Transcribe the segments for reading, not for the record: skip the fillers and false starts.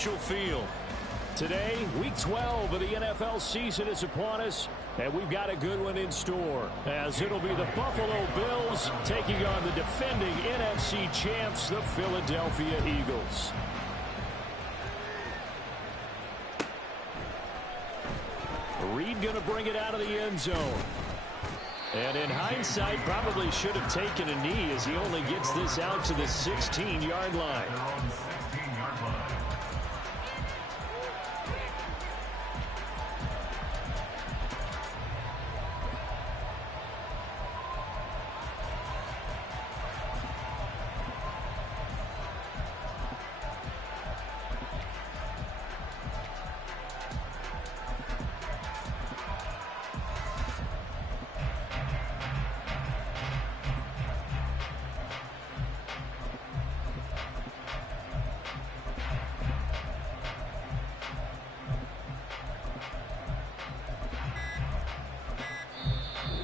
neutral field. Today, Week 12 of the NFL season is upon us, and we've got a good one in store, as it'll be the Buffalo Bills taking on the defending NFC champs, the Philadelphia Eagles. Reed going to bring it out of the end zone. And in hindsight, probably should have taken a knee as he only gets this out to the 16-yard line.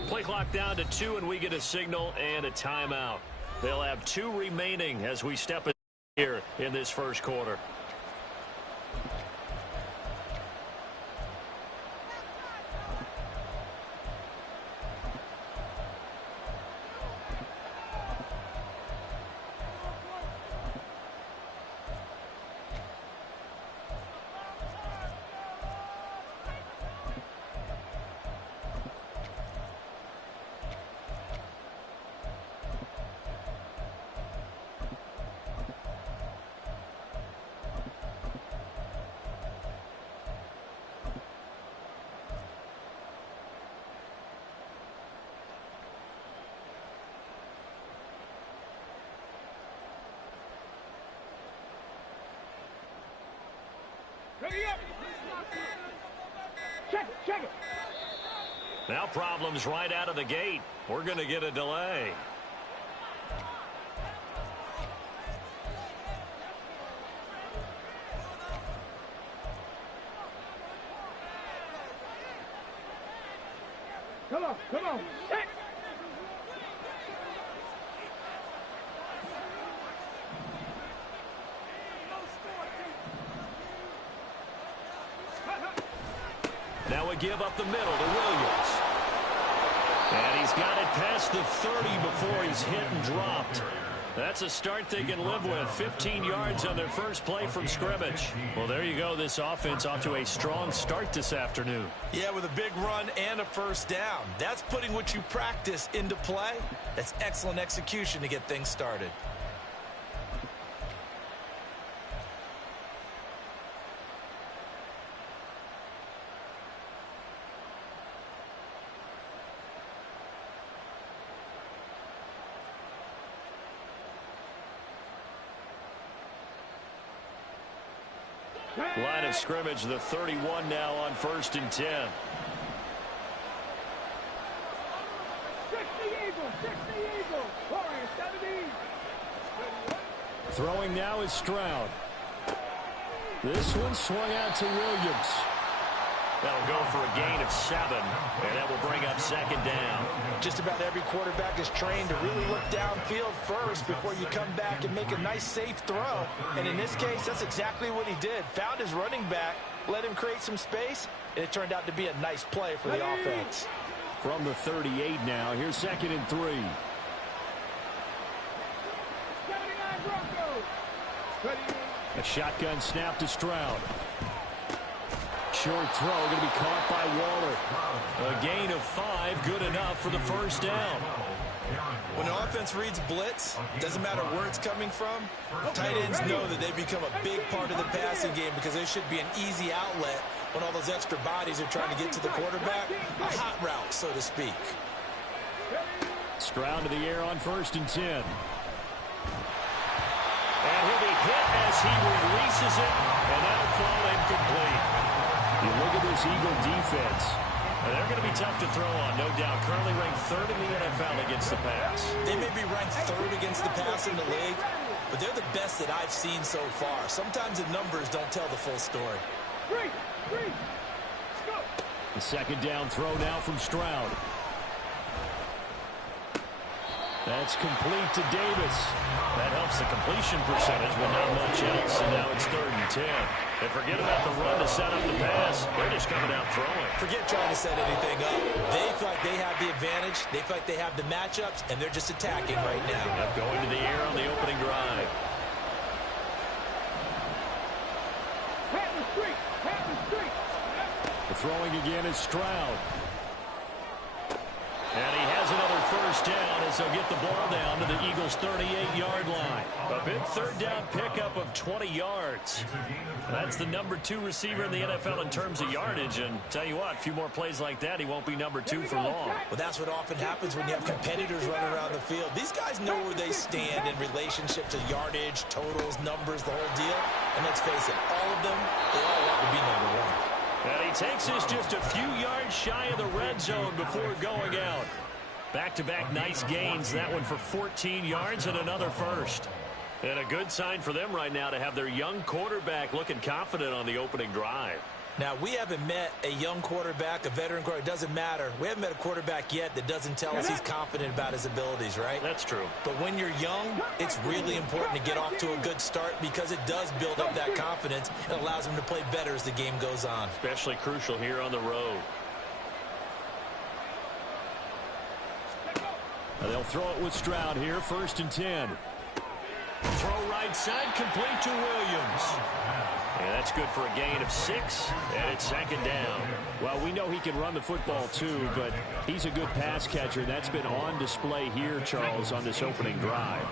Play clock down to 2, and we get a signal and a timeout. They'll have 2 remaining as we step in here in this first quarter. Check it. Now problems right out of the gate. We're going to get a delay. Come on. Check. Now a give up the middle to Williams. And he's got it past the 30 before he's hit and dropped. That's a start they can live with. 15 yards on their first play from scrimmage. Well, there you go. This offense off to a strong start this afternoon. Yeah, with a big run and a first down. That's putting what you practice into play. That's excellent execution to get things started. Line of scrimmage, the 31 now on 1st and 10. Throwing now is Stroud. This one swung out to Williams. That'll go for a gain of 7, and that will bring up 2nd down. Just about every quarterback is trained to really look downfield first before you come back and make a nice, safe throw. And in this case, that's exactly what he did. Found his running back, let him create some space, and it turned out to be a nice play for the offense. From the 38 now, here's 2nd and 3. A shotgun snap to Stroud. Short throw going to be caught by Waller. A gain of 5, good enough for the first down. When an offense reads blitz, doesn't matter where it's coming from, tight ends know that they become a big part of the passing game because there should be an easy outlet when all those extra bodies are trying to get to the quarterback. A hot route, so to speak. Stroud to the air on 1st and 10. And he'll be hit as he releases it, and that'll fall incomplete. You look at this Eagle defense. They're going to be tough to throw on, no doubt. Currently ranked 3rd in the NFL against the pass. They may be ranked 3rd against the pass in the league, but they're the best that I've seen so far. Sometimes the numbers don't tell the full story. The 2nd down throw now from Stroud. That's complete to Davis. That helps the completion percentage, but not much else. And now it's 3rd and 10. And forget about the run to set up the pass. They're just coming out throwing. Forget trying to set anything up. They feel like they have the advantage. They feel like they have the matchups, and they're just attacking right now. Yep, going to the air on the opening drive. The throwing again is Stroud. And he has another first down as they'll get the ball down to the Eagles' 38-yard line. A big 3rd down pickup of 20 yards. That's the number 2 receiver in the NFL in terms of yardage. And tell you what, a few more plays like that, he won't be number 2 for long. Well, that's what often happens when you have competitors running around the field. These guys know where they stand in relationship to yardage, totals, numbers, the whole deal. And let's face it, all of them, they all want to be number 1. And he takes us just a few yards shy of the red zone before going out. Back-to-back nice gains. That one for 14 yards and another first. And a good sign for them right now to have their young quarterback looking confident on the opening drive. Now, we haven't met a young quarterback, a veteran quarterback. It doesn't matter. We haven't met a quarterback yet that doesn't tell us he's confident about his abilities, right? That's true. But when you're young, it's really important to get off to a good start because it does build up that confidence and allows him to play better as the game goes on. Especially crucial here on the road. They'll throw it with Stroud here, 1st and 10. Throw right side, complete to Williams. Yeah, that's good for a gain of 6, and it's 2nd down. Well, we know he can run the football too, but he's a good pass catcher. That's been on display here, Charles, on this opening drive.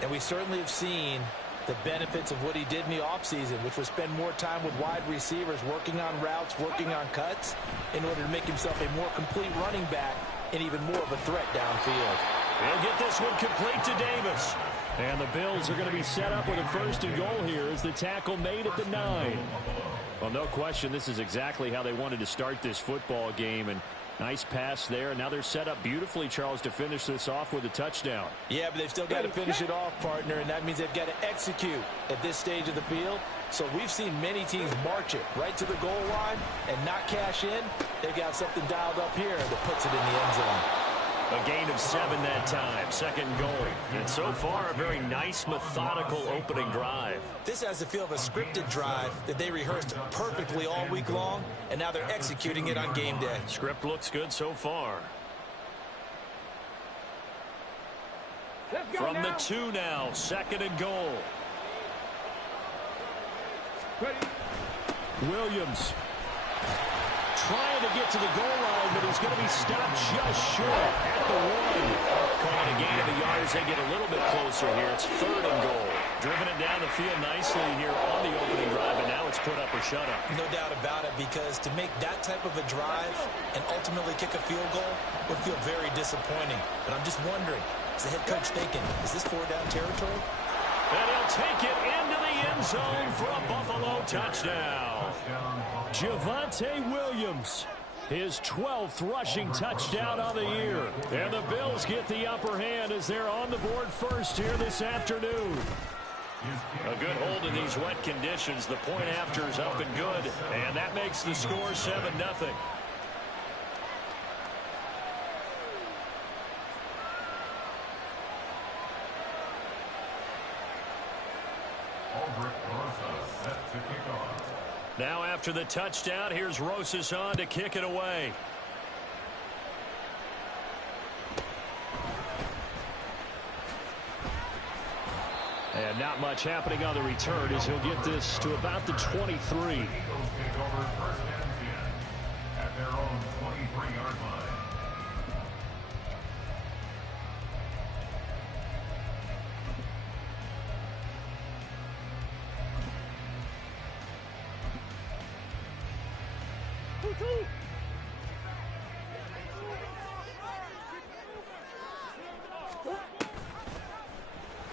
And we certainly have seen the benefits of what he did in the offseason, which was spend more time with wide receivers, working on routes, working on cuts, in order to make himself a more complete running back and even more of a threat downfield. He'll get this one complete to Davis. And the Bills are going to be set up with a 1st and goal here as the tackle made at the 9. Well, no question, this is exactly how they wanted to start this football game. And nice pass there. Now they're set up beautifully, Charles, to finish this off with a touchdown. Yeah, but they've still got to finish it off, partner, and that means they've got to execute at this stage of the field. So we've seen many teams march it right to the goal line and not cash in. They've got something dialed up here that puts it in the end zone. A gain of 7 that time, 2nd goal. And so far, a very nice, methodical opening drive. This has the feel of a scripted drive that they rehearsed perfectly all week long, and now they're executing it on game day. Script looks good so far. From the 2 now, 2nd and goal. Williams trying to get to the goal line, but he's going to be stopped just short at the 1. Calling a gain of a yard as they get a little bit closer here. It's 3rd and goal. Driven it down the field nicely here on the opening drive, and now it's put up or shut up. No doubt about it, because to make that type of a drive and ultimately kick a field goal would feel very disappointing. But I'm just wondering, is the head coach thinking, is this 4-down territory? And he'll take it into the end zone for a Buffalo touchdown. Javonte Williams, his 12th rushing touchdown on the year. And the Bills get the upper hand as they're on the board first here this afternoon. A good hold in these wet conditions. The point after is up and good. And that makes the score 7-0. Now after the touchdown, here's Rosas on to kick it away. And not much happening on the return as he'll get this to about the 23. At their own 23-yard line.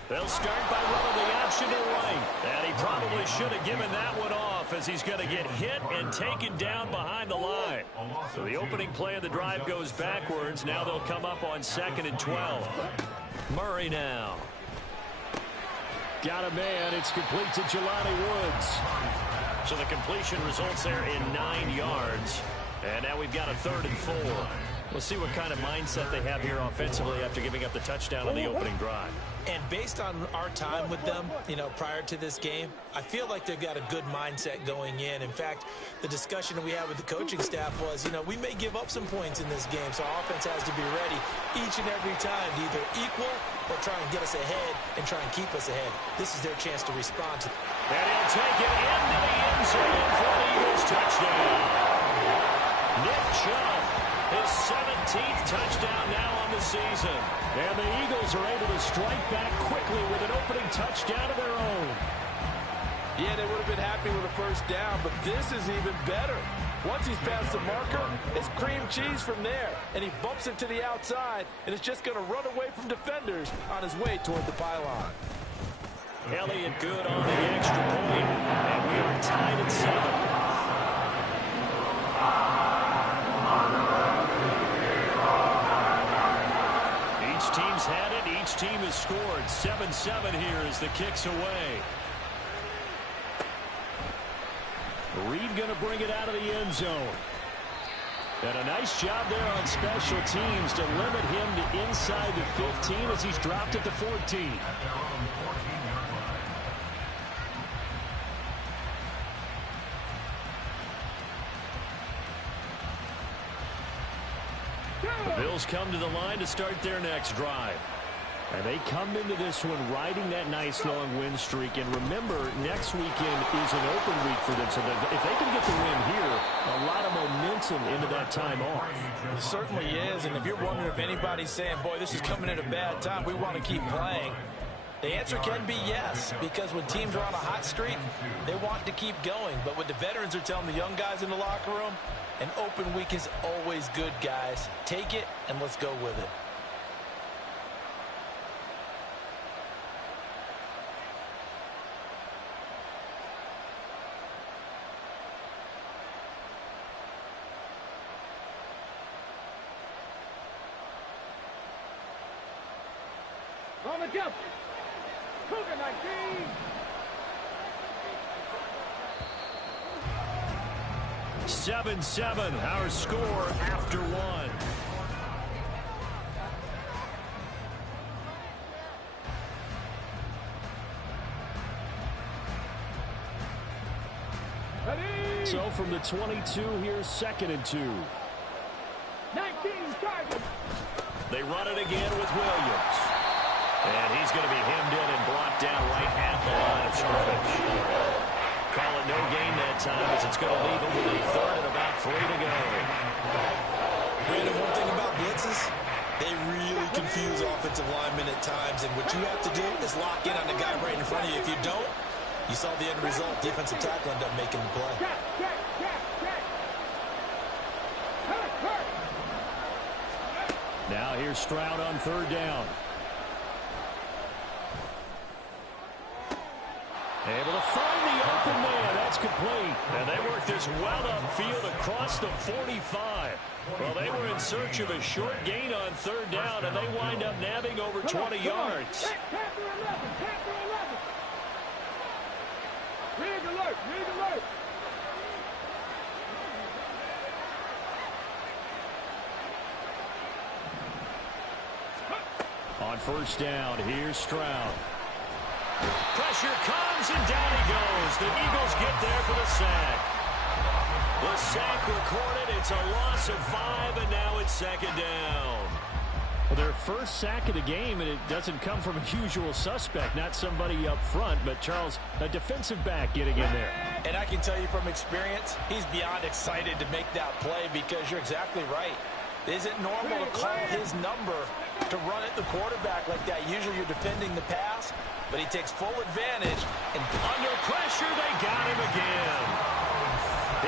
They'll start by running the option to right. And he probably should have given that one off as he's going to get hit and taken down behind the line. So the opening play of the drive goes backwards. Now they'll come up on 2nd and 12. Murray now. Got a man. It's complete to Jelani Woods. So the completion results there in 9 yards. And now we've got a 3rd and 4. We'll see what kind of mindset they have here offensively after giving up the touchdown on the opening drive. And based on our time with them, prior to this game, I feel like they've got a good mindset going in. In fact, the discussion we had with the coaching staff was, we may give up some points in this game, so our offense has to be ready each and every time to either equal or try and get us ahead and try and keep us ahead. This is their chance to respond to. And he'll take it into the end zone for an Eagles touchdown. Nick Chubb, his 17th touchdown now on the season. And the Eagles are able to strike back quickly with an opening touchdown of their own. Yeah, they would have been happy with a first down, but this is even better. Once he's past the marker, it's cream cheese from there. And he bumps it to the outside, and it's just going to run away from defenders on his way toward the pylon. Elliott good on the extra point, and we are tied at 7. Each team's had it. Each team has scored. 7-7 here as the kick's away. Reed going to bring it out of the end zone. And a nice job there on special teams to limit him to inside the 15 as he's dropped at the 14. The Bills come to the line to start their next drive. And they come into this one riding that nice long win streak. And remember, next weekend is an open week for them. So if they can get the win here, a lot of momentum into that time off. It certainly is. And if you're wondering if anybody's saying, boy, this is coming at a bad time, we want to keep playing, the answer can be yes. Because when teams are on a hot streak, they want to keep going. But what the veterans are telling the young guys in the locker room, an open week is always good, guys. Take it and let's go with it. On the jump. Cougar 19. 7-7, our score after one. So from the 22, here's 2nd and 2. 19 targets. They run it again with Williams. And he's going to be hemmed in and blocked down right at the line of scrimmage. Call it no gain that time as it's going to leave him with a 3rd and about 3 to go. Brandon, one thing about blitzes, they really confuse offensive linemen at times. And what you have to do is lock in on the guy right in front of you. If you don't, you saw the end result. Defensive tackle ended up making the play. Now here's Stroud on 3rd down. Able to find the open man. That's complete. And they work this well upfield across the 45. Well, they were in search of a short gain on 3rd down, and they wind up nabbing over 20 yards. Tackle 11. Tackle 11. Rig alert. Rig alert. On 1st down, here's Stroud. Pressure comes, and down he goes. The Eagles get there for the sack. The sack recorded. It's a loss of 5, and now it's 2nd down. Well, their first sack of the game, and it doesn't come from a usual suspect, not somebody up front, but Charles, a defensive back getting in there. And I can tell you from experience, he's beyond excited to make that play because you're exactly right. Is it normal to call his number to run at the quarterback like that? Usually you're defending the pass, but he takes full advantage. And under pressure, they got him again.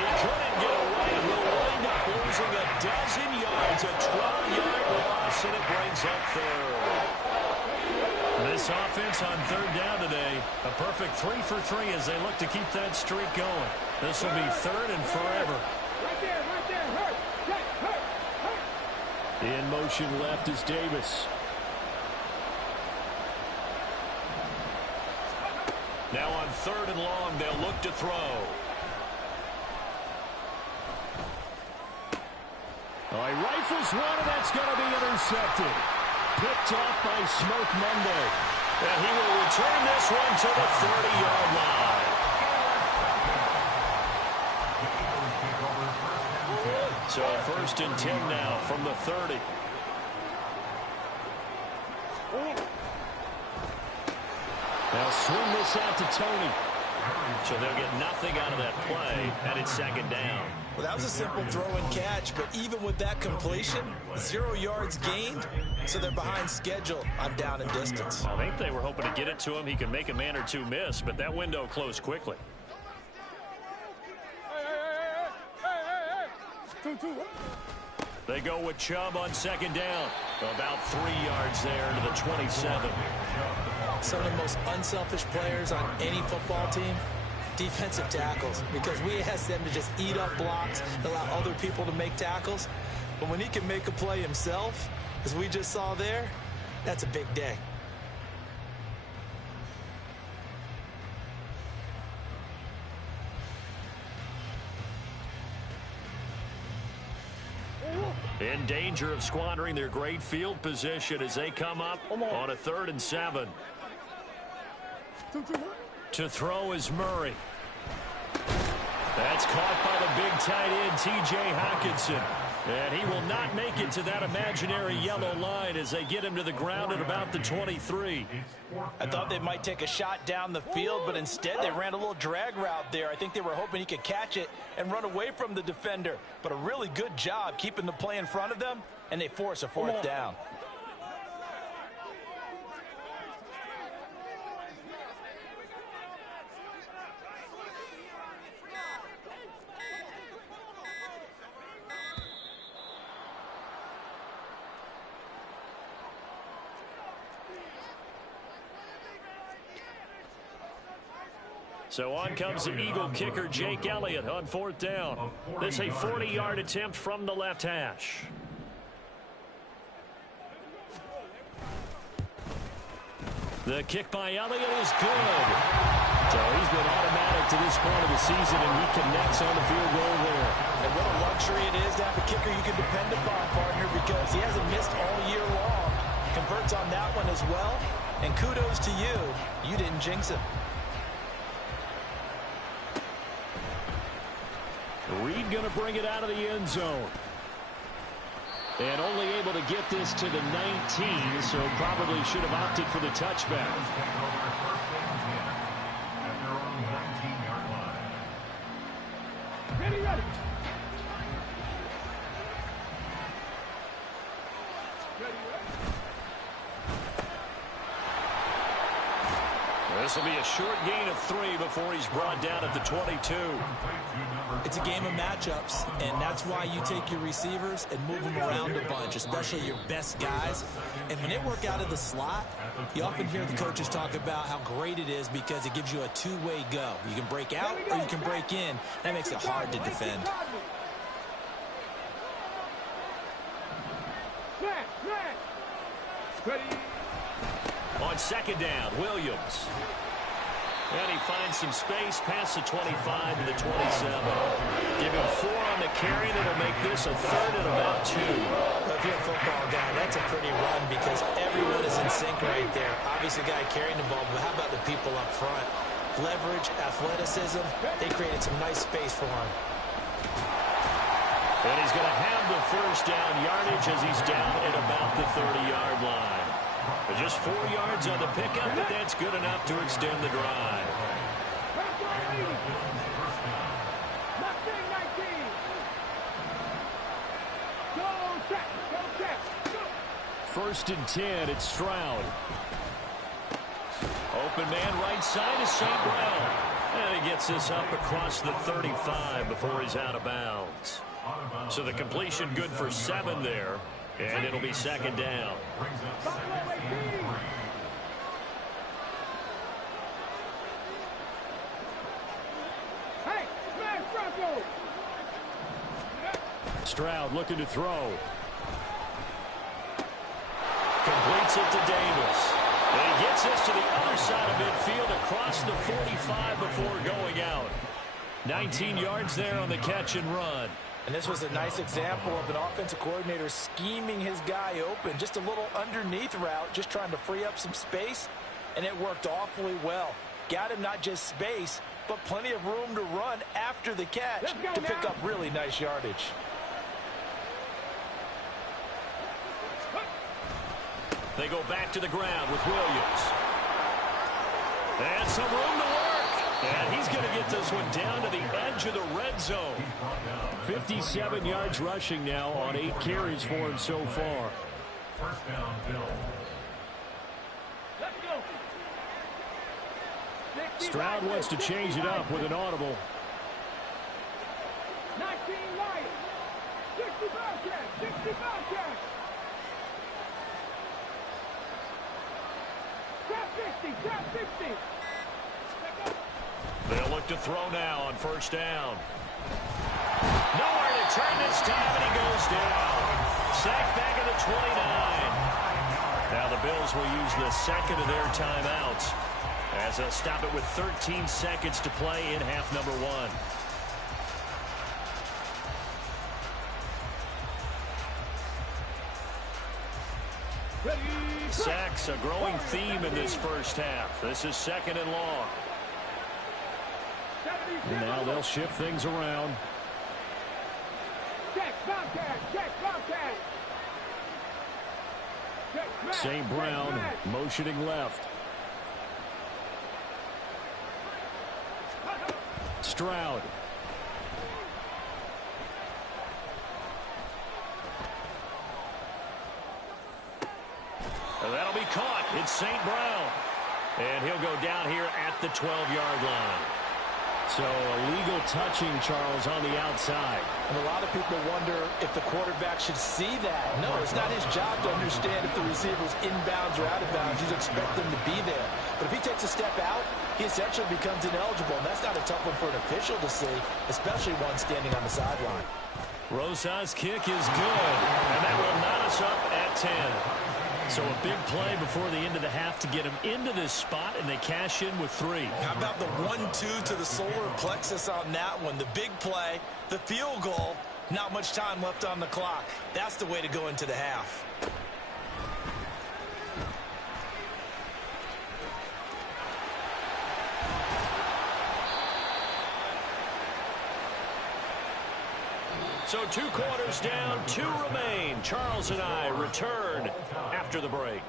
He couldn't get away. He'll wind up losing a dozen yards, a 12-yard loss, and it brings up 3rd. This offense on 3rd down today, a perfect 3 for 3 as they look to keep that streak going. This will be 3rd and forever. Right there. Hurt. Hurt. In motion left is Davis. Now on 3rd and long, they'll look to throw. Oh, he rifles one, and that's going to be intercepted. Picked off by Smoke Monday. And he will return this one to the 30-yard line. So 1st and 10 now from the 30. They'll swing this out to Tony. So they'll get nothing out of that play, and it's 2nd down. Well, that was a simple throw and catch, but even with that completion, 0 yards gained, so they're behind schedule on down and distance. I think they were hoping to get it to him. He could make a man or two miss, but that window closed quickly. They go with Chubb on 2nd down. About 3 yards there to the 27. Some of the most unselfish players on any football team, defensive tackles, because we ask them to just eat up blocks, allow other people to make tackles. But when he can make a play himself, as we just saw there, that's a big day. In danger of squandering their great field position as they come up on a 3rd and 7. To throw is Murray. That's caught by the big tight end, T.J. Hockenson. And he will not make it to that imaginary yellow line as they get him to the ground at about the 23. I thought they might take a shot down the field, but instead they ran a little drag route there. I think they were hoping he could catch it and run away from the defender. But a really good job keeping the play in front of them, and they force a 4th down. So on comes the Eagle kicker, Jake Elliott, on 4th down. This a 40-yard attempt from the left hash. The kick by Elliott is good. So he's been automatic to this point of the season, and he connects on the field goal there. And what a luxury it is to have a kicker you can depend upon, partner, because he hasn't missed all year long. Converts on that one as well. And kudos to you. You didn't jinx him. Reed going to bring it out of the end zone. And only able to get this to the 19, so probably should have opted for the touchback. Ready, ready. This will be a short gain of 3 before he's brought down at the 22. It's a game of matchups, and that's why you take your receivers and move them around a bunch, especially your best guys. And when they work out of the slot, you often hear the coaches talk about how great it is because it gives you a two-way go. You can break out or you can break in. That makes it hard to defend. Ready. On 2nd down, Williams. And he finds some space past the 25 to the 27. Give him 4 on the carry. That'll make this a 3rd and about 2. If you're a football guy, that's a pretty run because everyone is in sync right there. Obviously, the guy carrying the ball, but how about the people up front? Leverage, athleticism, they created some nice space for him. And he's going to have the 1st down yardage as he's down at about the 30-yard line. But just 4 yards on the pickup, but that's good enough to extend the drive. First and 10, it's Stroud. Open man right side is St. Brown. And he gets this up across the 35 before he's out of bounds. So the completion good for 7 there. And it'll be 2nd down. Stroud looking to throw. Completes it to Davis. And he gets this to the other side of midfield across the 45 before going out. 19 yards there on the catch and run. And this was a nice example of an offensive coordinator scheming his guy open. Just a little underneath route, just trying to free up some space, and it worked awfully well. Got him not just space, but plenty of room to run after the catch to pick up really nice yardage. They go back to the ground with Williams. And some room to work. And he's going to get this one down to the edge of the red zone. 57 yards rushing now on 8 carries for him so far. First down, Bills. Let's go. Stroud wants to change it up with an audible. 19 Lions. 60 Bobcats. 60 Bobcats. Trap 60. Trap 60. They'll look to throw now on first down. Nowhere to turn this time, and he goes down. Sacked back at the 29. Now the Bills will use the second of their timeouts as they'll stop it with 13 seconds to play in half number 1. Sacks, a growing theme in this first half. This is second and long. And now they'll shift things around. Check Bobcat. Check Bobcat. St. Brown motioning left. Stroud. And that'll be caught. It's St. Brown. And he'll go down here at the 12-yard line. So a legal touching, Charles, on the outside. And a lot of people wonder if the quarterback should see that. No, it's not his job to understand if the receiver's inbounds or out of bounds. You expect them to be there. But if he takes a step out, he essentially becomes ineligible. And that's not a tough one for an official to see, especially one standing on the sideline. Rosas' kick is good. And that will knot us up at 10. So a big play before the end of the half to get him into this spot, and they cash in with 3. How about the 1-2 to the solar plexus on that one? The big play, the field goal, not much time left on the clock. That's the way to go into the half. So 2 quarters down, 2 remain. Charles and I return after the break.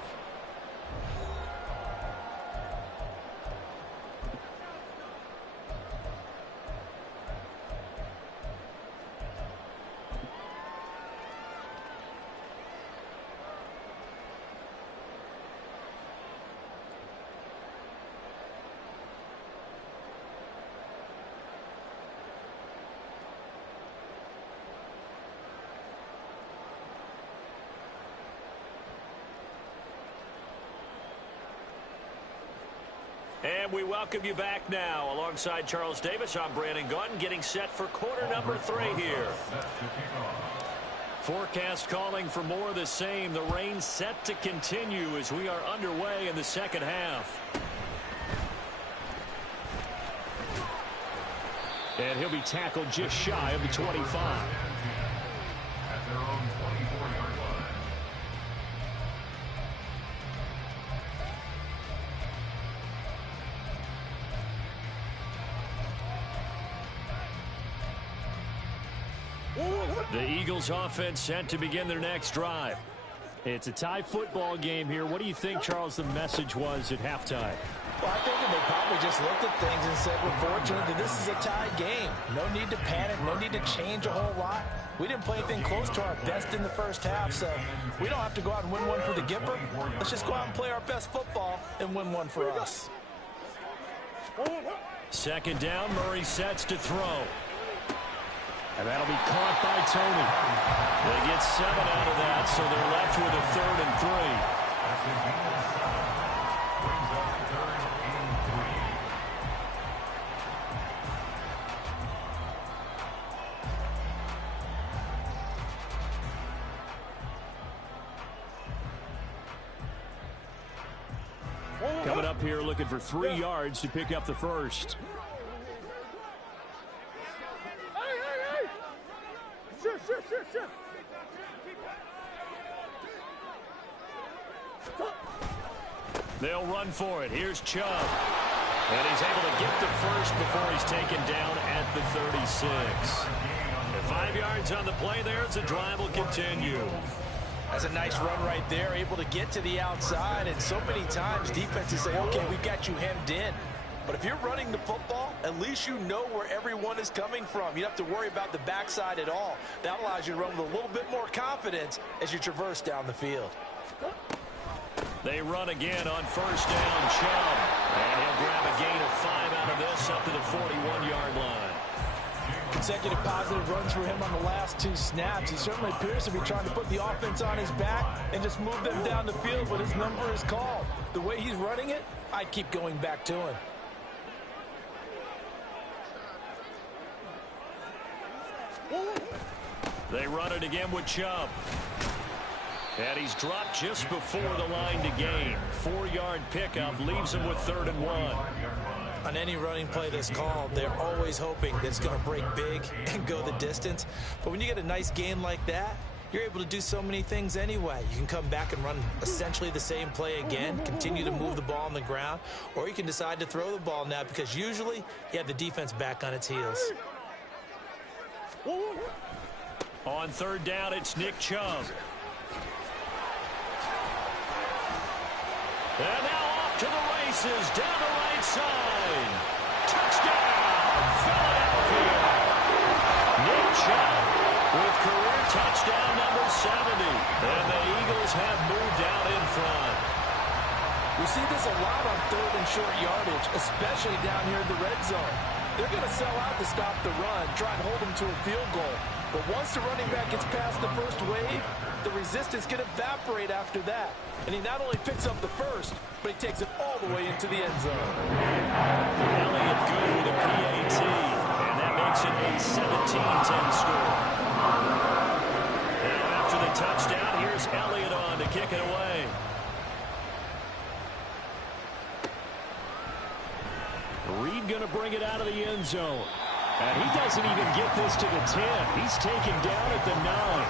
And we welcome you back now. Alongside Charles Davis, I'm Brandon Gaudin, getting set for quarter number 3 here. Forecast calling for more of the same. The rain set to continue as we are underway in the second half. And he'll be tackled just shy of the 25. At their own 24-yard line. The Eagles offense set to begin their next drive. It's a tie football game here. What do you think, Charles, the message was at halftime? Well, I think they probably just looked at things and said, we're fortunate that this is a tie game. No need to panic, no need to change a whole lot. We didn't play anything close to our best in the first half, so we don't have to go out and win one for the Gipper. Let's just go out and play our best football and win one for us. Second down, Murray sets to throw. And that'll be caught by Tony. They get 7 out of that, so they're left with a 3rd and 3. Brings up 3rd and 3. Coming up here looking for 3 yards to pick up the first. They'll run for it. Here's Chubb. And he's able to get the first before he's taken down at the 36. And 5 yards on the play there as the drive will continue. That's a nice run right there, able to get to the outside. And so many times defenses say, okay, we've got you hemmed in. But if you're running the football, at least you know where everyone is coming from. You don't have to worry about the backside at all. That allows you to run with a little bit more confidence as you traverse down the field. They run again on first down, Chubb. And he'll grab a gain of 5 out of this up to the 41-yard line. Consecutive positive runs for him on the last 2 snaps. He certainly appears to be trying to put the offense on his back and just move them down the field when his number is called. The way he's running it, I'd keep going back to him. They run it again with Chubb. And he's dropped just before the line to gain. 4-yard pickup leaves him with 3rd and 1. On any running play that's called, they're always hoping that it's going to break big and go the distance. But when you get a nice gain like that, you're able to do so many things anyway. You can come back and run essentially the same play again, continue to move the ball on the ground, or you can decide to throw the ball now because usually you have the defense back on its heels. On 3rd down, it's Nick Chubb. And now off to the races, down the right side. Touchdown, Philadelphia. Nick Chubb with career touchdown number 70. And the Eagles have moved out in front. We see this a lot on 3rd and short yardage, especially down here in the red zone. They're going to sell out to stop the run, try and hold them to a field goal. But once the running back gets past the first wave, the resistance can evaporate after that. And he not only picks up the first, but he takes it all the way into the end zone. Elliott good with a PAT, and that makes it a 17-10 score. Now after the touchdown, here's Elliott on to kick it away. Reed going to bring it out of the end zone. And he doesn't even get this to the 10. He's taken down at the 9.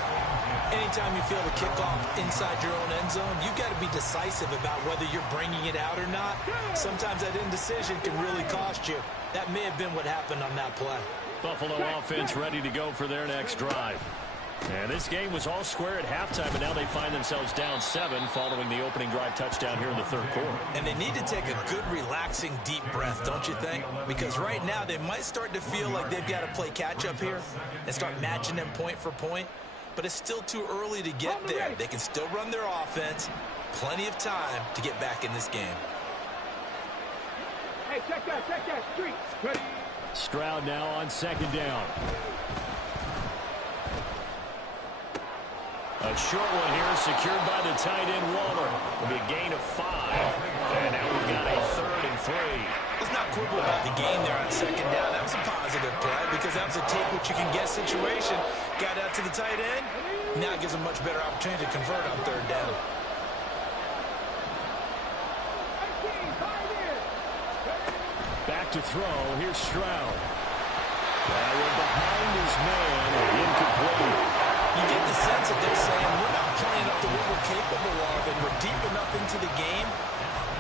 Anytime you feel the kickoff inside your own end zone, you've got to be decisive about whether you're bringing it out or not. Sometimes that indecision can really cost you. That may have been what happened on that play. Buffalo offense ready to go for their next drive. And this game was all square at halftime, and now they find themselves down 7 following the opening drive touchdown here in the 3rd quarter. And they need to take a good, relaxing, deep breath, don't you think? Because right now they might start to feel like they've got to play catch-up here and start matching them point for point. But it's still too early to get there. They can still run their offense. Plenty of time to get back in this game. Hey, check that, street. Ready? Stroud now on 2nd down. A short one here, secured by the tight end Waller. Will be a gain of 5. And now we've got a 3rd and 3. Let's not quibble about the gain there on 2nd down. That was a positive play because that was a take what you can get situation. Got out to the tight end. Now it gives a much better opportunity to convert on 3rd down. Back to throw. Here's Stroud. That one behind his man. Incomplete. You get the sense that they're saying we're not playing up to what we're capable of, and we're deep enough into the game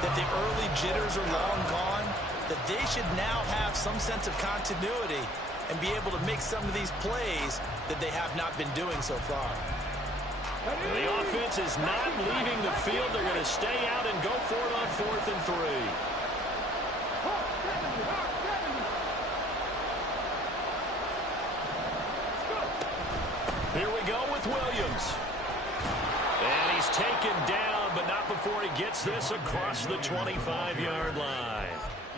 that the early jitters are long gone, that they should now have some sense of continuity and be able to make some of these plays that they have not been doing so far. The offense is not leaving the field. They're going to stay out and go for it on 4th and 3. Here we go with Williams. And he's taken down, but not before he gets this across the 25-yard line.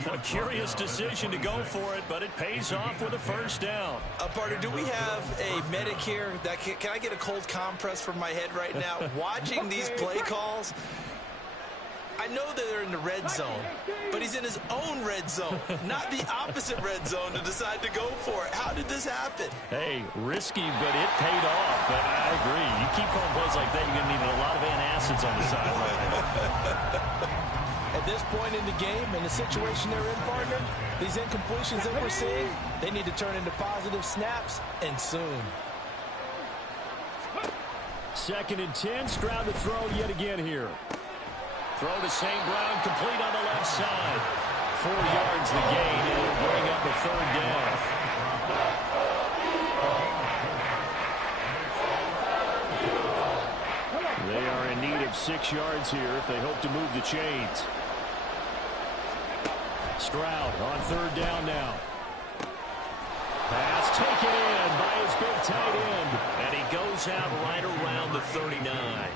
A curious decision to go for it, but it pays off with a 1st down. Partner, do we have a medic here? Can I get a cold compress from my head right now? Watching these play calls, I know that they're in the red zone, but he's in his own red zone, not the opposite red zone to decide to go for it. How did this happen? Hey, risky, but it paid off. But I agree. You keep calling plays like that, you're going to need a lot of antacids on the sideline. At this point in the game, in the situation they're in, partner, these incompletions that we're seeing, they need to turn into positive snaps, and soon. 2nd and 10. Stroud to throw yet again here. Throw to St. Brown, complete on the left side. 4 yards the gain, and it'll bring up a 3rd down. They are in need of 6 yards here if they hope to move the chains. Stroud on 3rd down now. Pass taken in by his big tight end. And he goes out right around the 39.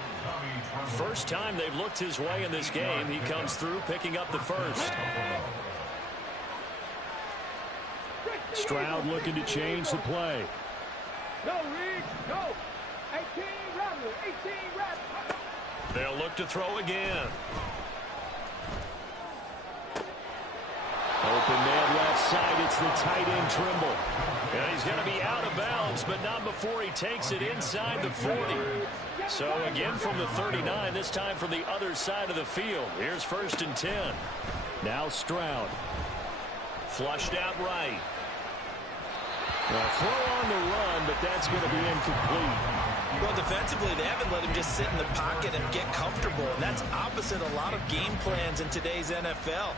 First time they've looked his way in this game. He comes through picking up the first. Stroud looking to change the play. Go, Reed, go. 18 Rattler, 18 Rattler. They'll look to throw again. Open man left side. It's the tight end Trimble. And he's going to be out of bounds, but not before he takes it inside the 40. So again from the 39, this time from the other side of the field. Here's 1st and 10. Now Stroud. Flushed out right. Well, throw on the run, but that's going to be incomplete. Well, defensively, they haven't let him just sit in the pocket and get comfortable, and that's opposite a lot of game plans in today's NFL.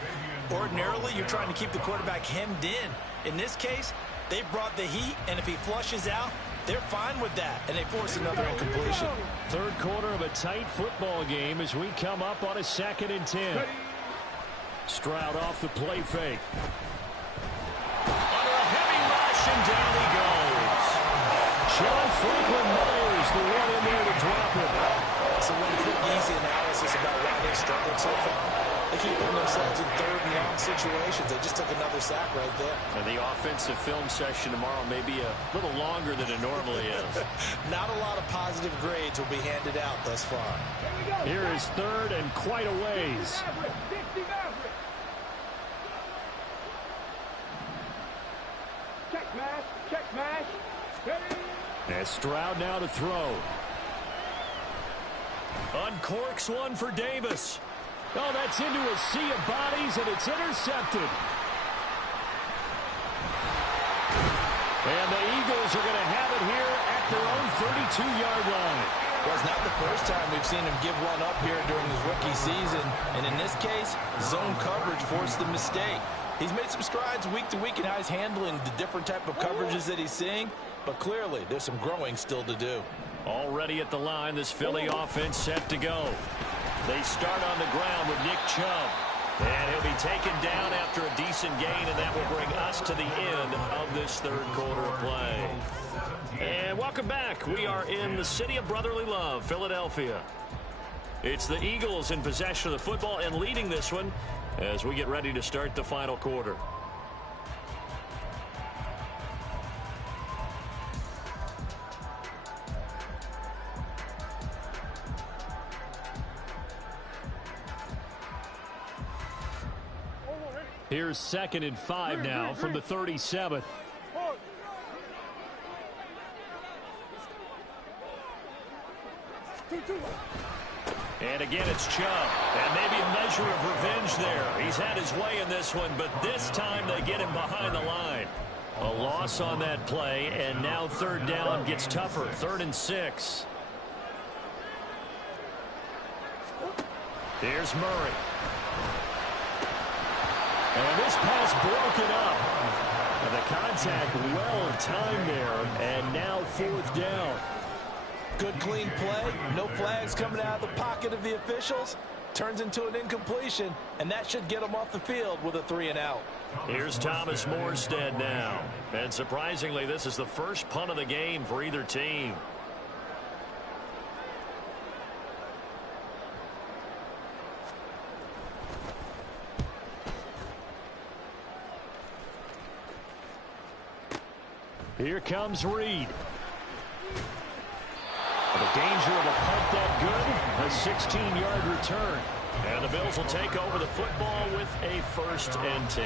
Ordinarily, you're trying to keep the quarterback hemmed in. In this case, they brought the heat, and if he flushes out, they're fine with that, and they force another incompletion. 3rd quarter of a tight football game as we come up on a 2nd and 10. Stroud off the play fake. Under a heavy rush, and down he goes. John Franklin Myers, the one in there to drop him. So one quick, easy analysis about why they struggled so far. They keep putting themselves in 3rd and long situations. They just took another sack right there. And the offensive film session tomorrow may be a little longer than it normally is. Not a lot of positive grades will be handed out thus far. Here is 3rd and quite a ways. Check mash, check mash. And Stroud now to throw. Uncorks one for Davis. Oh, that's into a sea of bodies, and it's intercepted. And the Eagles are going to have it here at their own 32-yard line. Well, it's not the first time we've seen him give one up here during his rookie season. And in this case, zone coverage forced the mistake. He's made some strides week to week in how he's handling the different type of coverages that he's seeing. But clearly, there's some growing still to do. Already at the line, this Philly offense set to go. They start on the ground with Nick Chubb. And he'll be taken down after a decent gain, and that will bring us to the end of this 3rd quarter of play. And welcome back. We are in the city of brotherly love, Philadelphia. It's the Eagles in possession of the football and leading this one as we get ready to start the final quarter. Here's 2nd and 5 now from the 37. And again, it's Chubb. And maybe a measure of revenge there. He's had his way in this one, but this time they get him behind the line. A loss on that play, and now 3rd down gets tougher. 3rd and 6. Here's Murray. And this pass broken up. And the contact well timed there, and now 4th down. Good, clean play. No flags coming out of the pocket of the officials. Turns into an incompletion, and that should get them off the field with a 3-and-out. Here's Thomas Morstead now. And surprisingly, this is the first punt of the game for either team. Here comes Reed. The danger of a punt that good, a 16-yard return. And the Bills will take over the football with a 1st and 10.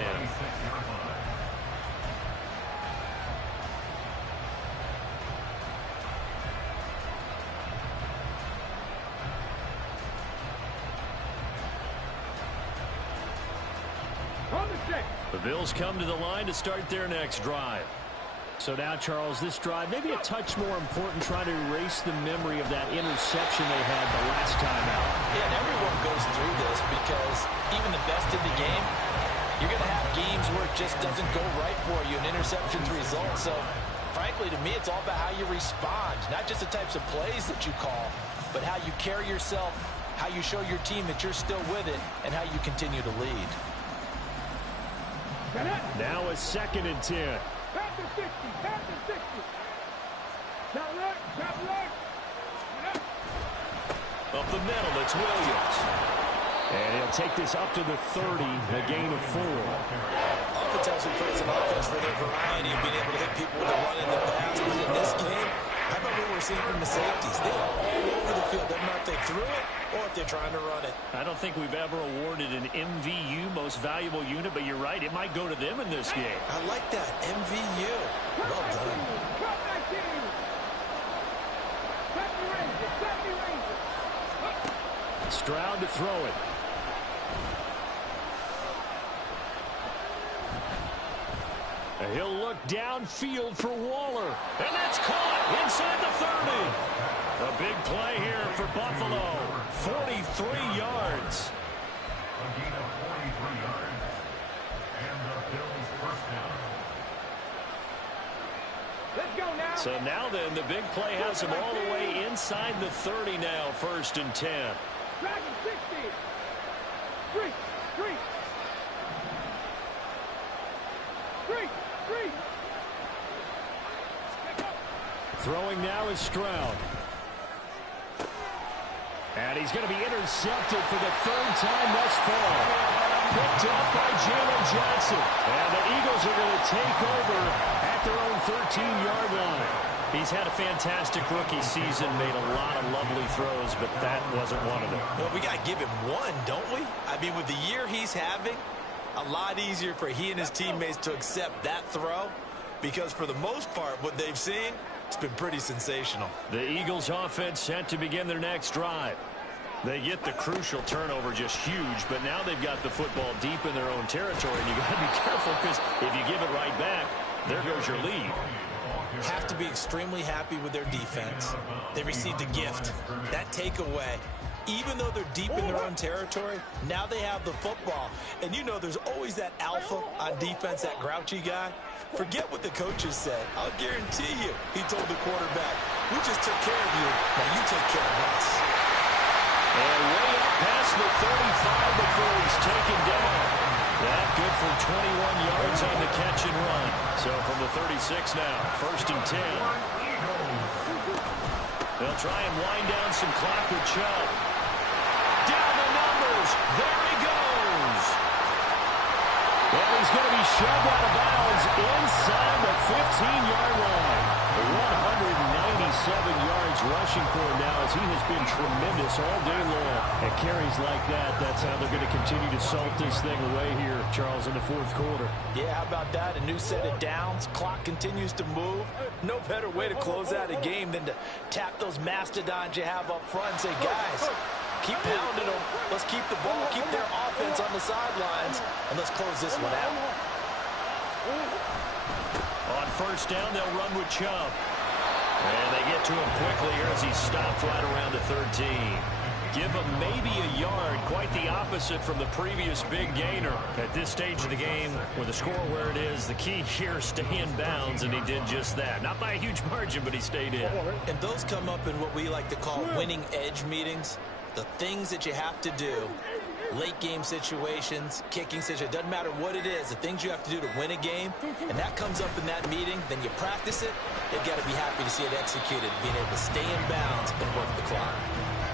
The Bills come to the line to start their next drive. So now, Charles, this drive maybe a touch more important, trying to erase the memory of that interception they had the last time out. Yeah, and everyone goes through this because even the best in the game, you're going to have games where it just doesn't go right for you, and interceptions result. So, frankly, to me, it's all about how you respond, not just the types of plays that you call, but how you carry yourself, how you show your team that you're still with it, and how you continue to lead. Now a 2nd and 10. Pass the 60, pass the 60. Top right, top right. Up the middle, it's Williams. And he'll take this up to the 30, a gain of 4. Oftentimes we praise an offense for their variety of being able to hit people with a run in the pass, but in this game, how about what we're seeing from the safeties? They are all over the field. Doesn't matter if they threw it or if they're trying to run it. I don't think we've ever awarded an MVU, most valuable unit, but you're right, it might go to them in this game. I like that, MVU. Well done. Drop that team. 70 Rangers, 70 Rangers. Stroud to throw it. He'll look downfield for Waller. And that's caught inside the 30. A big play here for Buffalo. 43 yards. A gain of 43 yards. And the Bills first down. Let's go now. So now then, the big play has him all the way inside the 30 now, 1st and 10. Dragon 60. Street, street. Street, street. Throwing now is Stroud. And he's going to be intercepted for the 3rd time thus far. Picked up by Jalen Johnson. And the Eagles are going to take over at their own 13-yard line. He's had a fantastic rookie season, made a lot of lovely throws, but that wasn't one of them. Well, we got to give him one, don't we? I mean, with the year he's having, a lot easier for he and his teammates to accept that throw, because for the most part, what they've seen, it's been pretty sensational. The Eagles offense set to begin their next drive. They get the crucial turnover, just huge, but now they've got the football deep in their own territory, and you got to be careful because if you give it right back, there goes your lead. Have to be extremely happy with their defense. They received a gift. That takeaway, even though they're deep in their own territory, now they have the football. And you know there's always that alpha on defense, that grouchy guy. Forget what the coaches said. I'll guarantee you, he told the quarterback, we just took care of you, now you take care of us. And way up past the 35 before he's taken down. That good for 21 yards on the catch and run. So from the 36 now, 1st and 10. They'll try and wind down some clock with Chubb. Down the numbers. There he goes. And he's going to be shoved out of bounds inside the 15-yard line. 197 yards rushing for him now as he has been tremendous all day long. At carries like that, that's how they're going to continue to salt this thing away here, Charles, in the 4th quarter. Yeah, how about that? A new set of downs. Clock continues to move. No better way to close out a game than to tap those mastodons you have up front and say, guys, keep pounding them. Let's keep the ball, keep their offense on the sidelines, and let's close this one out. On 1st down, they'll run with Chubb. And they get to him quickly here as he stopped right around the 13. Give him maybe a yard, quite the opposite from the previous big gainer. At this stage of the game, with the score where it is, the key here is stay in bounds, and he did just that. Not by a huge margin, but he stayed in. And those come up in what we like to call winning edge meetings. The things that you have to do, late game situations, kicking situations, doesn't matter what it is, the things you have to do to win a game, and that comes up in that meeting, then you practice it, you've got to be happy to see it executed, being able to stay in bounds and work the clock.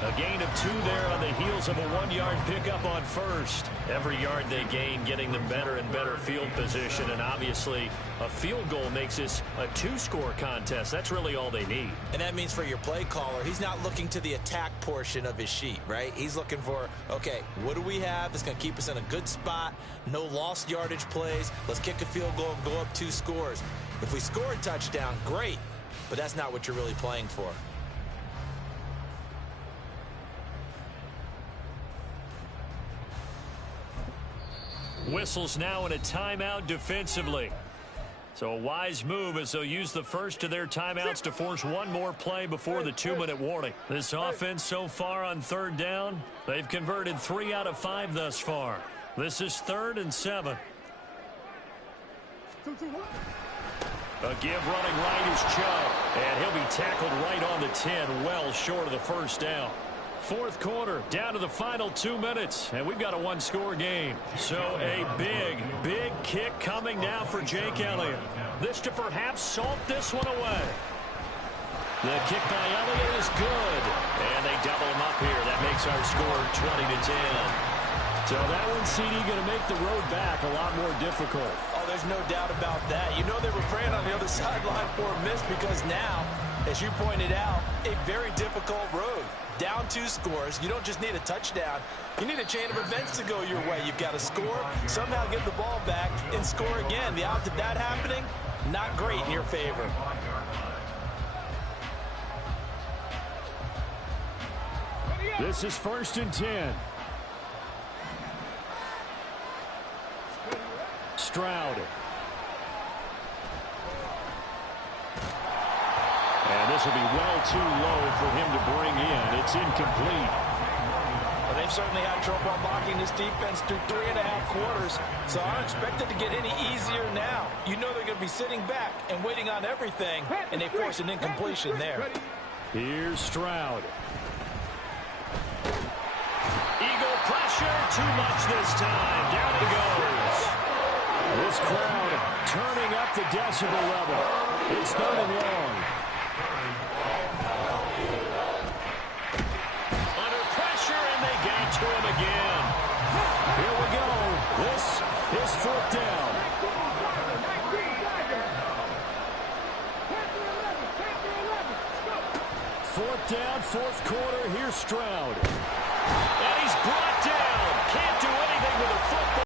A gain of 2 there on the heels of a 1-yard pickup on 1st. Every yard they gain, getting them better and better field position, and obviously a field goal makes this a 2-score contest. That's really all they need. And that means for your play caller, he's not looking to the attack portion of his sheet, right? He's looking for, okay, what do we have that's going to keep us in a good spot? No lost yardage plays. Let's kick a field goal and go up 2 scores. If we score a touchdown, great, but that's not what you're really playing for. Whistles now in a timeout defensively. So a wise move as they'll use the first of their timeouts to force one more play before the 2-minute warning. This offense so far on third down, they've converted 3 out of 5 thus far. This is 3rd and 7. A give running right is Chubb, and he'll be tackled right on the 10, well short of the first down. Fourth quarter, down to the final 2 minutes, and we've got a one-score game. So a big, big kick coming now for Jake Elliott. This to perhaps salt this one away. The kick by Elliott is good, and they double him up here. That makes our score 20-10. So that one, CD, going to make the road back a lot more difficult. Oh, there's no doubt about that. You know they were praying on the other sideline for a miss because now, as you pointed out, a very difficult road. Down 2 scores. You don't just need a touchdown. You need a chain of events to go your way. You've got to score, somehow get the ball back, and score again. The odds of that happening, not great in your favor. This is 1st and 10. Stroud. And this will be well too low for him to bring in. It's incomplete. Well, they've certainly had trouble blocking this defense through 3.5 quarters, so I don't expect it to get any easier now. You know they're going to be sitting back and waiting on everything, and they force an incompletion there. Here's Stroud. Eagle pressure, too much this time. Down he goes. This crowd turning up the decibel level. It's 3rd and long. Under pressure, and they get to him again. Here we go. This is 4th down. 4th down, 4th quarter. Here's Stroud. And he's brought down. Can't do anything with a football.